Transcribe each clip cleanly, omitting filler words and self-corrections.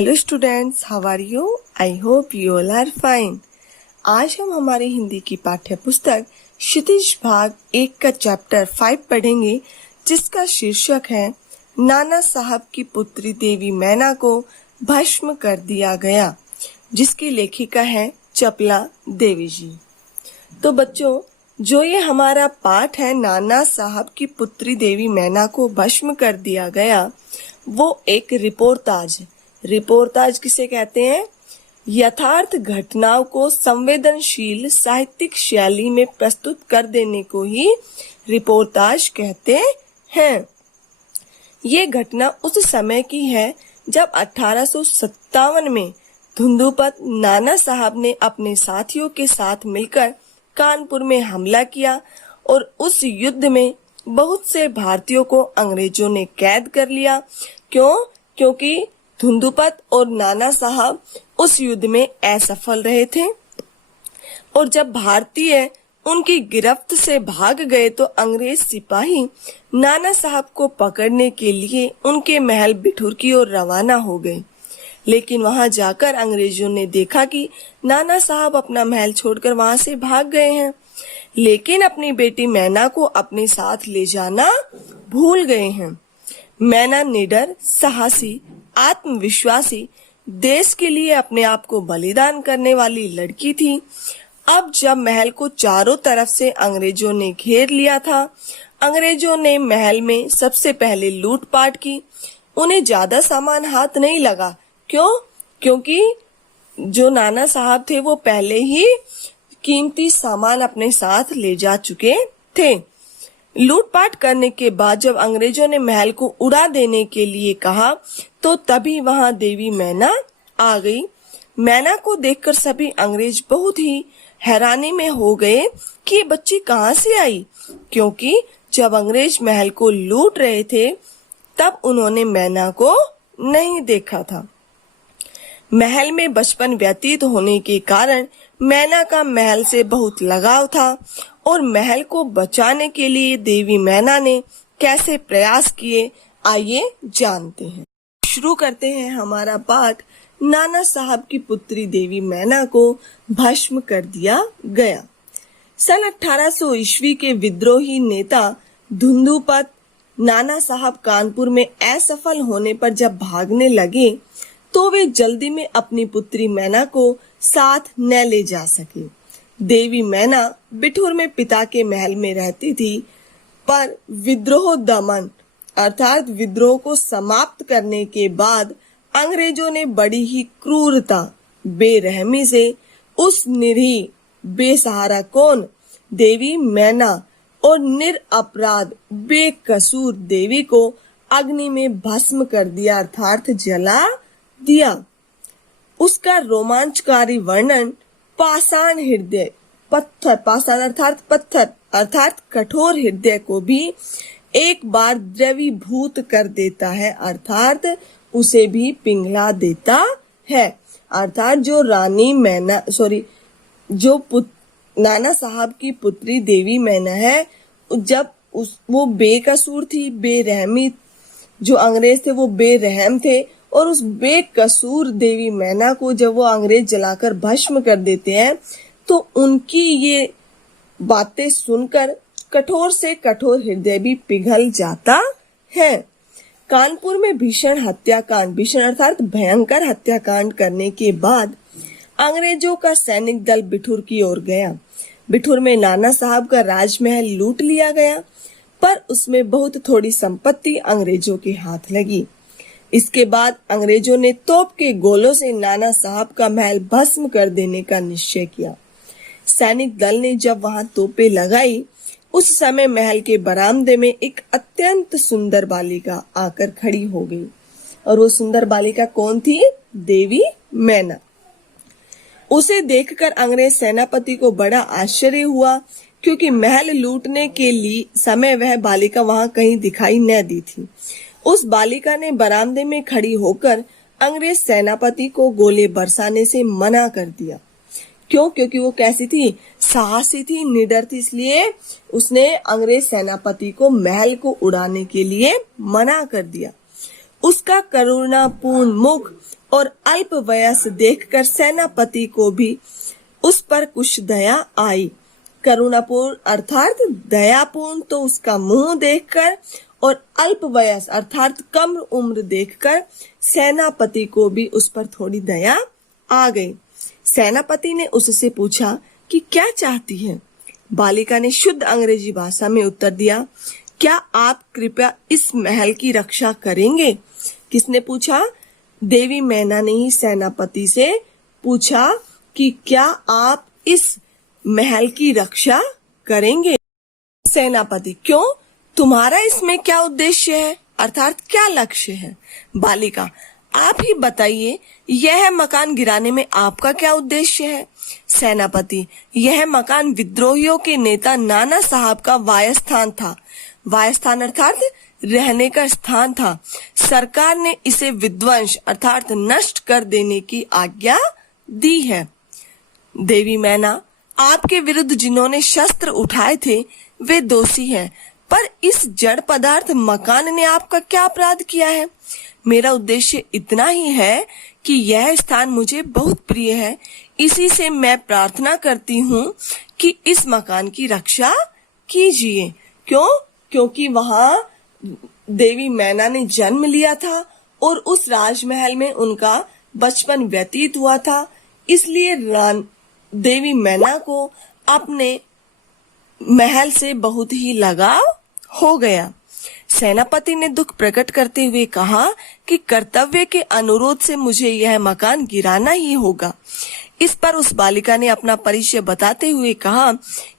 Hello students, how are you? I hope you all are fine. आज हम हमारी हिंदी की पाठ्य पुस्तक क्षितिज भाग 1 का चैप्टर 5 पढ़ेंगे, जिसका शीर्षक है नाना साहब की पुत्री देवी मैना को भस्म कर दिया गया, जिसकी लेखिका है चपला देवी जी। तो बच्चों, जो ये हमारा पाठ है नाना साहब की पुत्री देवी मैना को भस्म कर दिया गया, वो एक रिपोर्टाज किसे कहते हैं? यथार्थ घटनाओं को संवेदनशील साहित्यिक शैली में प्रस्तुत कर देने को ही रिपोर्टाज कहते हैं। ये घटना उस समय की है जब 1857 में धुंधुपत नाना साहब ने अपने साथियों के साथ मिलकर कानपुर में हमला किया और उस युद्ध में बहुत से भारतीयों को अंग्रेजों ने कैद कर लिया। क्योंकि धुंधुपत और नाना साहब उस युद्ध में असफल रहे थे और जब भारतीय उनकी गिरफ्त से भाग गए तो अंग्रेज सिपाही नाना साहब को पकड़ने के लिए उनके महल बिठूर की ओर रवाना हो गए। लेकिन वहां जाकर अंग्रेजों ने देखा कि नाना साहब अपना महल छोड़कर वहां से भाग गए हैं, लेकिन अपनी बेटी मैना को अपने साथ ले जाना भूल गए हैं। मैना निडर, साहसी, आत्मविश्वासी, देश के लिए अपने आप को बलिदान करने वाली लड़की थी। अब जब महल को चारों तरफ से अंग्रेजों ने घेर लिया था, अंग्रेजों ने महल में सबसे पहले लूटपाट की। उन्हें ज्यादा सामान हाथ नहीं लगा। क्योंकि जो नाना साहब थे वो पहले ही कीमती सामान अपने साथ ले जा चुके थे। लूटपाट करने के बाद जब अंग्रेजों ने महल को उड़ा देने के लिए कहा तो तभी वहां देवी मैना आ गई। मैना को देखकर सभी अंग्रेज बहुत ही हैरानी में हो गए कि ये बच्ची कहां से आई, क्योंकि जब अंग्रेज महल को लूट रहे थे तब उन्होंने मैना को नहीं देखा था। महल में बचपन व्यतीत होने के कारण मैना का महल से बहुत लगाव था और महल को बचाने के लिए देवी मैना ने कैसे प्रयास किए, आइए जानते हैं। शुरू करते हैं हमारा पाठ। नाना साहब की पुत्री देवी मैना को भस्म कर दिया गया। सन 1800 ईस्वी के विद्रोही नेता धुंधुपत नाना साहब कानपुर में असफल होने पर जब भागने लगे तो वे जल्दी में अपनी पुत्री मैना को साथ न ले जा सके। देवी मैना बिठूर में पिता के महल में रहती थी, पर विद्रोह दमन अर्थात विद्रोह को समाप्त करने के बाद अंग्रेजों ने बड़ी ही क्रूरता, बेरहमी से उस निरीह बेसहारा कौन देवी मैना और निरपराध बेकसूर देवी को अग्नि में भस्म कर दिया अर्थात जला दिया। उसका रोमांचकारी वर्णन पाषाण पत्थर अर्थात कठोर हृदय को भी एक बार द्रवीभूत कर देता है, अर्थात उसे भी पिघला देता है। अर्थात जो नाना साहब की पुत्री देवी मैना है, जब वो बेकसूर थी, बेरहमी, जो अंग्रेज थे वो बेरहम थे और उस बेकसूर देवी मैना को जब वो अंग्रेज जलाकर भस्म कर देते हैं तो उनकी ये बातें सुनकर कठोर से कठोर हृदय भी पिघल जाता है। कानपुर में भीषण अर्थात भयंकर हत्याकांड करने के बाद अंग्रेजों का सैनिक दल बिठूर की ओर गया। बिठूर में नाना साहब का राजमहल लूट लिया गया, पर उसमें बहुत थोड़ी संपत्ति अंग्रेजों के हाथ लगी। इसके बाद अंग्रेजों ने तोप के गोलों से नाना साहब का महल भस्म कर देने का निश्चय किया। सैनिक दल ने जब वहां तोपें लगाई, उस समय महल के बरामदे में एक अत्यंत सुंदर बालिका आकर खड़ी हो गई। और वो सुंदर बालिका कौन थी? देवी मैना। उसे देखकर अंग्रेज सेनापति को बड़ा आश्चर्य हुआ, क्योंकि महल लूटने के लिए समय वह बालिका वहां कहीं दिखाई न दी थी। उस बालिका ने बरामदे में खड़ी होकर अंग्रेज सेनापति को गोले बरसाने से मना कर दिया। क्योंकि वो कैसी थी? साहसी थी, निडर थी, इसलिए उसने अंग्रेज सेनापति को महल को उड़ाने के लिए मना कर दिया। उसका करुणापूर्ण मुख और अल्प वयस देखकर सेनापति को भी उस पर कुछ दया आई। करुणापूर्ण अर्थात दयापूर्ण तो उसका मुंह देखकर और अल्प वयस अर्थात कम उम्र देखकर सेनापति को भी उस पर थोड़ी दया आ गई। सेनापति ने उससे पूछा कि क्या चाहती है। बालिका ने शुद्ध अंग्रेजी भाषा में उत्तर दिया, क्या आप कृपया इस महल की रक्षा करेंगे। किसने पूछा? देवी मैना ने ही सेनापति से पूछा कि क्या आप इस महल की रक्षा करेंगे। सेनापति, क्यों, तुम्हारा इसमें क्या उद्देश्य है, अर्थात क्या लक्ष्य है। बालिका, आप ही बताइए, यह मकान गिराने में आपका क्या उद्देश्य है। सेनापति, यह मकान विद्रोहियों के नेता नाना साहब का वायस्थान था। वायस्थान अर्थात रहने का स्थान था। सरकार ने इसे विध्वंस अर्थात नष्ट कर देने की आज्ञा दी है। देवी मैना, आपके विरुद्ध जिन्होंने शस्त्र उठाए थे वे दोषी हैं, पर इस जड़ पदार्थ मकान ने आपका क्या अपराध किया है। मेरा उद्देश्य इतना ही है कि यह स्थान मुझे बहुत प्रिय है, इसी से मैं प्रार्थना करती हूँ कि इस मकान की रक्षा कीजिए। क्यों? क्योंकि वहाँ देवी मैना ने जन्म लिया था और उस राजमहल में उनका बचपन व्यतीत हुआ था, इसलिए देवी मैना को अपने महल से बहुत ही लगाव हो गया। सेनापति ने दुख प्रकट करते हुए कहा कि कर्तव्य के अनुरोध से मुझे यह मकान गिराना ही होगा। इस पर उस बालिका ने अपना परिचय बताते हुए कहा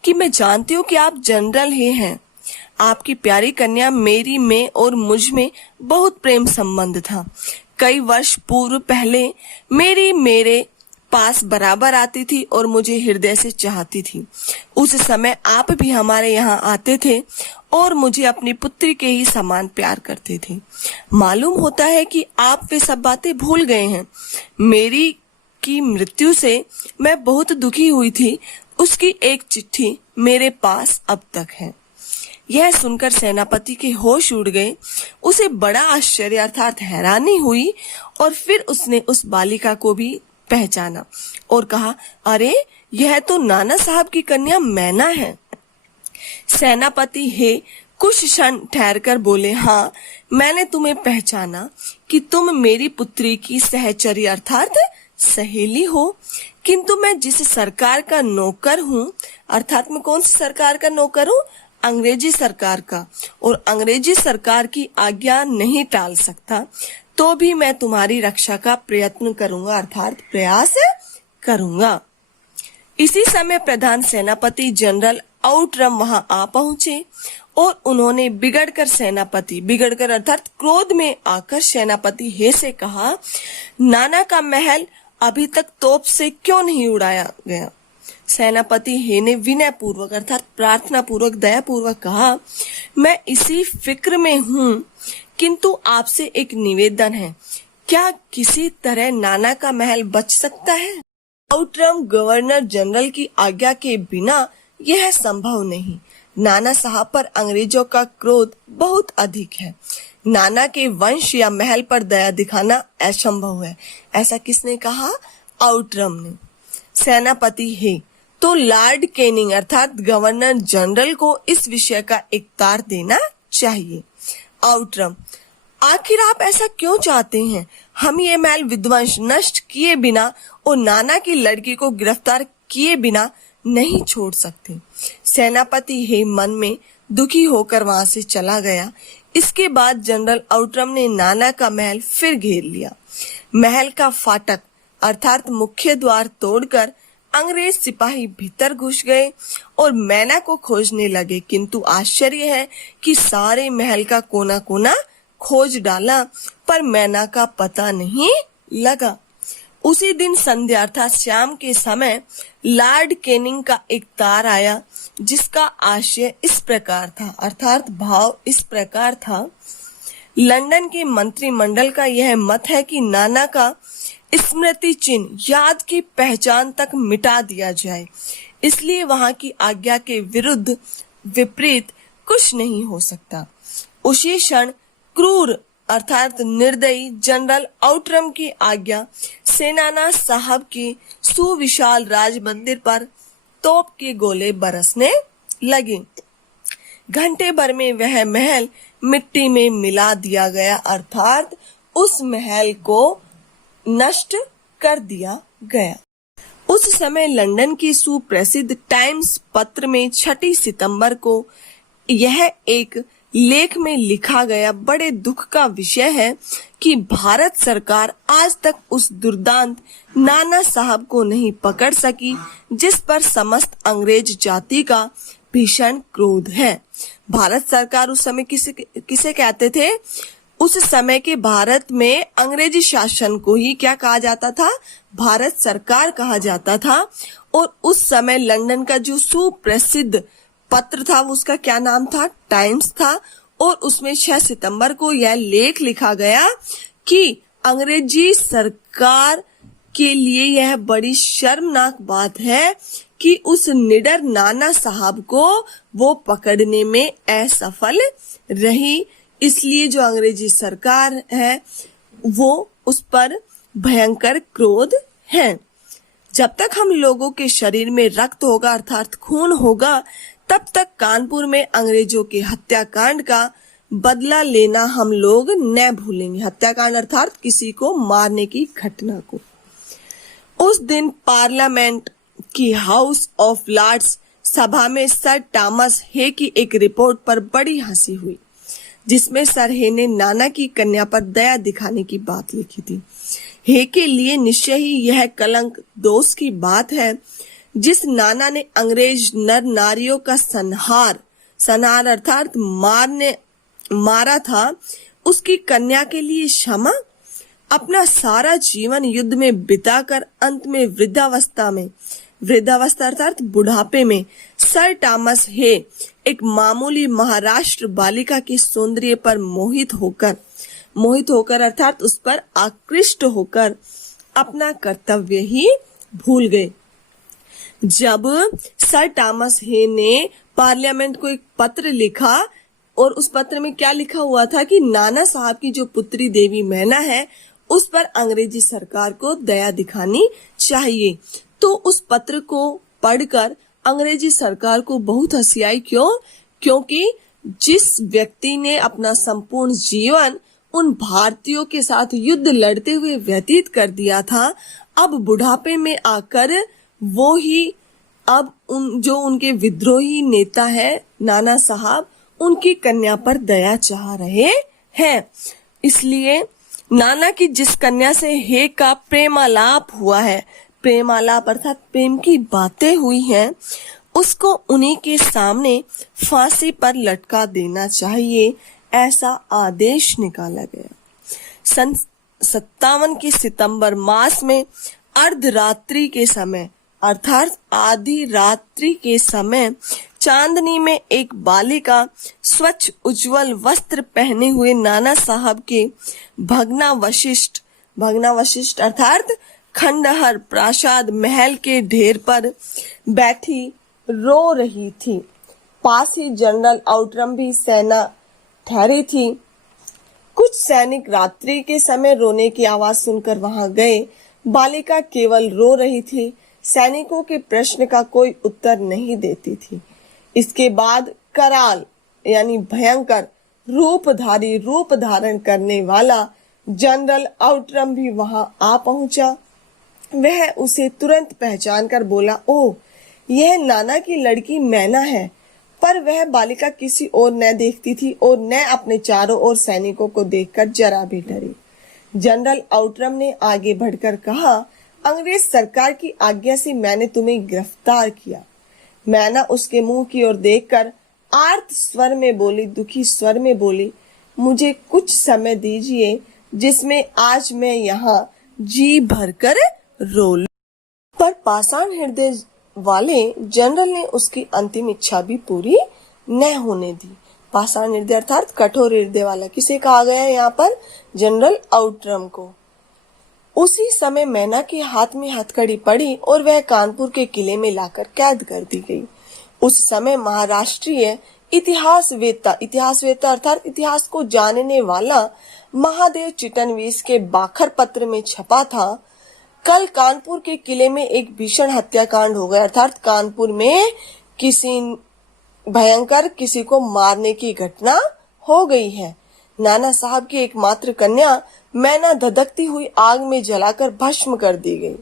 कि मैं जानती हूँ कि आप जनरल ही हैं। आपकी प्यारी कन्या मेरी में और मुझ में बहुत प्रेम संबंध था। कई वर्ष पूर्व पहले मेरे पास बराबर आती थी और मुझे हृदय से चाहती थी। उस समय आप भी हमारे यहाँ आते थे और मुझे अपनी पुत्री के ही समान प्यार करते थे। मालूम होता है कि आप वे सब बातें भूल गए हैं। मेरी की मृत्यु से मैं बहुत दुखी हुई थी। उसकी एक चिट्ठी मेरे पास अब तक है। यह सुनकर सेनापति के होश उड़ गए। उसे बड़ा आश्चर्य अर्थात हैरानी हुई और फिर उसने उस बालिका को भी पहचाना और कहा, अरे यह तो नाना साहब की कन्या मैना है। सेनापति हे कुछ क्षण ठहरकर बोले, हाँ, मैंने तुम्हें पहचाना कि तुम मेरी पुत्री की सहचरी अर्थात सहेली हो, किंतु मैं जिस सरकार का नौकर हूँ, अर्थात मैं कौन सी सरकार का नौकर हूँ? अंग्रेजी सरकार का, और अंग्रेजी सरकार की आज्ञा नहीं टाल सकता, तो भी मैं तुम्हारी रक्षा का प्रयत्न करूंगा अर्थात प्रयास करूंगा। इसी समय प्रधान सेनापति जनरल आउटरम वहां आ पहुंचे और उन्होंने बिगड़कर अर्थात क्रोध में आकर सेनापति हे से कहा, नाना का महल अभी तक तोप से क्यों नहीं उड़ाया गया। सेनापति हे ने विनय पूर्वक अर्थात प्रार्थना पूर्वक दया पूर्वक कहा, मैं इसी फिक्र में हूँ, किंतु आपसे एक निवेदन है, क्या किसी तरह नाना का महल बच सकता है। आउटरम गवर्नर जनरल की आज्ञा के बिना यह संभव नहीं। नाना साहब पर अंग्रेजों का क्रोध बहुत अधिक है। नाना के वंश या महल पर दया दिखाना असंभव है। ऐसा किसने कहा? आउटरम ने। सेनापति हे, तो लॉर्ड कैनिंग अर्थात गवर्नर जनरल को इस विषय का एक तार देना चाहिए। आउटरम, आखिर आप ऐसा क्यों चाहते हैं? हम ये महल विध्वंस नष्ट किए बिना और नाना की लड़की को गिरफ्तार किए बिना नहीं छोड़ सकते। सेनापति हे मन में दुखी होकर वहां से चला गया। इसके बाद जनरल आउटरम ने नाना का महल फिर घेर लिया। महल का फाटक अर्थात मुख्य द्वार तोड़कर अंग्रेज सिपाही भीतर घुस गए और मैना को खोजने लगे, किंतु आश्चर्य है कि सारे महल का कोना कोना खोज डाला पर मैना का पता नहीं लगा। उसी दिन संध्या अर्थात शाम के समय लॉर्ड कैनिंग का एक तार आया, जिसका आशय इस प्रकार था अर्थात भाव इस प्रकार था, लंदन के मंत्रिमंडल का यह मत है कि नाना का स्मृति चिन्ह याद की पहचान तक मिटा दिया जाए, इसलिए वहां की आज्ञा के विरुद्ध विपरीत कुछ नहीं हो सकता। उसी क्षण क्रूर अर्थात निर्दयी जनरल आउटरम की आज्ञा से नाना साहब के सुविशाल राज मंदिर पर तोप के गोले बरसने लगे। घंटे भर में वह महल मिट्टी में मिला दिया गया, अर्थात उस महल को नष्ट कर दिया गया। उस समय लंदन की सुप्रसिद्ध टाइम्स पत्र में 6 सितंबर को यह एक लेख में लिखा गया बड़े दुख का विषय है कि भारत सरकार आज तक उस दुर्दांत नाना साहब को नहीं पकड़ सकी जिस पर समस्त अंग्रेज जाति का भीषण क्रोध है। भारत सरकार उस समय किसे कहते थे? उस समय के भारत में अंग्रेजी शासन को ही क्या कहा जाता था? भारत सरकार कहा जाता था। और उस समय लंदन का जो सुप्रसिद्ध पत्र था उसका क्या नाम था? टाइम्स था। और उसमें 6 सितंबर को यह लेख लिखा गया कि अंग्रेजी सरकार के लिए यह बड़ी शर्मनाक बात है कि उस निडर नाना साहब को वो पकड़ने में असफल रही। इसलिए जो अंग्रेजी सरकार है वो उस पर भयंकर क्रोध है। जब तक हम लोगों के शरीर में रक्त होगा अर्थात खून होगा, तब तक कानपुर में अंग्रेजों के हत्याकांड का बदला लेना हम लोग न भूलेंगे। हत्याकांड अर्थात किसी को मारने की घटना को। उस दिन पार्लियामेंट की हाउस ऑफ लॉर्ड्स सभा में सर थॉमस हे की एक रिपोर्ट पर बड़ी हंसी हुई, जिसमें सर हे ने नाना की कन्या पर दया दिखाने की बात लिखी थी। हे के लिए निश्चय ही यह कलंक दोष की बात है जिस नाना ने अंग्रेज नर नारियों का संहार अर्थात मारा था, उसकी कन्या के लिए क्षमा। अपना सारा जीवन युद्ध में बिताकर अंत में वृद्धावस्था अर्थात बुढ़ापे में सर थॉमस हे एक मामूली महाराष्ट्र बालिका के सौंदर्य पर मोहित होकर अर्थात उस पर आकृष्ट होकर अपना कर्तव्य ही भूल गए। जब सर थॉमस हे ने पार्लियामेंट को एक पत्र लिखा और उस पत्र में क्या लिखा हुआ था कि नाना साहब की जो पुत्री देवी मैना है उस पर अंग्रेजी सरकार को दया दिखानी चाहिए। तो उस पत्र को पढ़कर अंग्रेजी सरकार को बहुत हंसी आई। क्योंकि जिस व्यक्ति ने अपना संपूर्ण जीवन उन भारतीयों के साथ युद्ध लड़ते हुए व्यतीत कर दिया था, अब बुढ़ापे में आकर वो ही अब जो उनके विद्रोही नेता है नाना साहब, उनकी कन्या पर दया चाह रहे हैं। इसलिए नाना की जिस कन्या से हे का प्रेमालाप हुआ है, प्रेमालाप अर्थात प्रेम की बातें हुई हैं, उसको उन्हीं के सामने फांसी पर लटका देना चाहिए, ऐसा आदेश निकाला गया। सन 57 के सितंबर मास में अर्धरात्रि के समय अर्थात आधी रात्रि के समय चांदनी में एक बालिका स्वच्छ उज्जवल वस्त्र पहने हुए नाना साहब के भग्नावशिष्ट अर्थात खंडहर प्रासाद महल के ढेर पर बैठी रो रही थी। पास ही जनरल आउटरम भी सेना ठहरी थी। कुछ सैनिक रात्रि के समय रोने की आवाज सुनकर वहां गए। बालिका केवल रो रही थी, सैनिकों के प्रश्न का कोई उत्तर नहीं देती थी। इसके बाद कराल यानी भयंकर रूप धारण करने वाला जनरल आउटरम भी वहां आ पहुंचा। वह उसे तुरंत पहचान कर बोला, ओह, यह नाना की लड़की मैना है। पर वह बालिका किसी और न देखती थी और न अपने चारों ओर सैनिकों को देखकर जरा भी डरी। जनरल आउटरम ने आगे बढ़कर कहा, अंग्रेज सरकार की आज्ञा से मैंने तुम्हें गिरफ्तार किया। मैना उसके मुंह की ओर देखकर आर्त स्वर में बोली, दुखी स्वर में बोली, मुझे कुछ समय दीजिए जिसमें आज मैं यहाँ जी भरकर रो लूं। पर पाषाण हृदय वाले जनरल ने उसकी अंतिम इच्छा भी पूरी न होने दी। पाषाण हृदय अर्थात कठोर हृदय वाला किसे कहा गया है यहाँ पर? जनरल आउटरम को। उसी समय मैना के हाथ में हथकड़ी पड़ी और वह कानपुर के किले में लाकर कैद कर दी गई। उस समय महाराष्ट्रीय इतिहासवेत्ता अर्थात इतिहास को जानने वाला महादेव चिटनवीस के बाखर पत्र में छपा था, कल कानपुर के किले में एक भीषण हत्याकांड हो गया। अर्थात कानपुर में किसी को मारने की घटना हो गई है। नाना साहब की एकमात्र कन्या मैना धधकती हुई आग में जलाकर भस्म कर दी गई।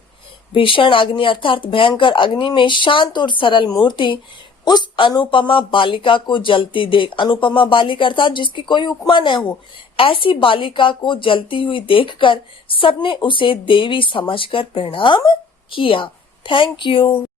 भीषण अग्नि अर्थात भयंकर अग्नि में शांत और सरल मूर्ति उस अनुपमा बालिका को जलती देख, अनुपमा बालिका अर्थात जिसकी कोई उपमा न हो, ऐसी बालिका को जलती हुई देखकर सबने उसे देवी समझकर प्रणाम किया। Thank you.